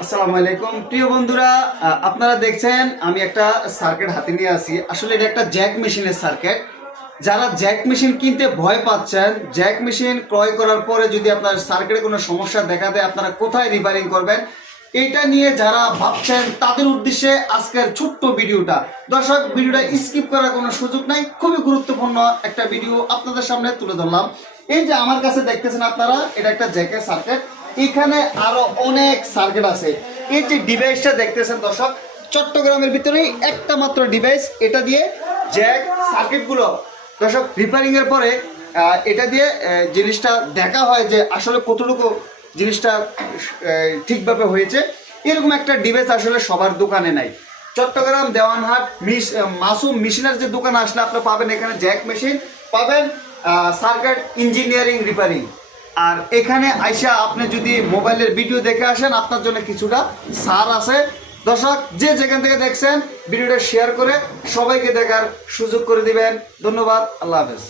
আসসালামু আলাইকুম প্রিয় বন্ধুরা, আপনারা দেখছেন আমি একটা সার্কিট হাতে নিয়ে আসি। আসলে এটা একটা জ্যাক মেশিনের সার্কিট। যারা জ্যাক মেশিন কিনতে ভয় পাচ্ছেন, জ্যাক মেশিন ক্রয় করার পরে যদি আপনার সার্কিটে কোনো সমস্যা দেখা দেয়, আপনারা কোথায় রিপেয়ারিং করবেন, এটা নিয়ে যারা ভাবছেন তাদের উদ্দেশ্যে আজকের ছোট্ট ভিডিওটা। দর্শক, ভিডিওটা স্কিপ করার কোনো সুযোগ নাই, খুবই গুরুত্বপূর্ণ একটা ভিডিও আপনাদের সামনে তুলে ধরলাম। এই যে আমার কাছে দেখতেছেন আপনারা, এটা একটা জ্যাকের সার্কিট। এখানে আরো অনেক সার্কিট আছে। এই যে ডিভাইসটা দেখতেছেন দর্শক, চট্টগ্রামের ভিতরেই একটা মাত্র ডিভাইস। এটা দিয়ে জ্যাক সার্কিটগুলো দর্শক রিপেয়ারিং এর পরে এটা দিয়ে জিনিসটা দেখা হয় যে আসলে কতটুকু জিনিসটা ঠিকভাবে হয়েছে। এরকম একটা ডিভাইস আসলে সবার দোকানে নাই। চট্টগ্রাম দেওয়ানহাট মাসুম মেশিনের যে দোকানে আসলে আপনি পাবেন এখানে জ্যাক মেশিন পাবেন, সার্কিট ইঞ্জিনিয়ারিং রিপেয়ারিং। আর এখানে আইসা আপনি যদি মোবাইলের ভিডিও দেখে আসেন, আপনার জন্য কিছুটা ছাড় আছে। দর্শক, যে যেখান থেকে দেখছেন ভিডিওটা শেয়ার করে সবাইকে দেখার সুযোগ করে দিবেন। ধন্যবাদ, আল্লাহ হাফেজ।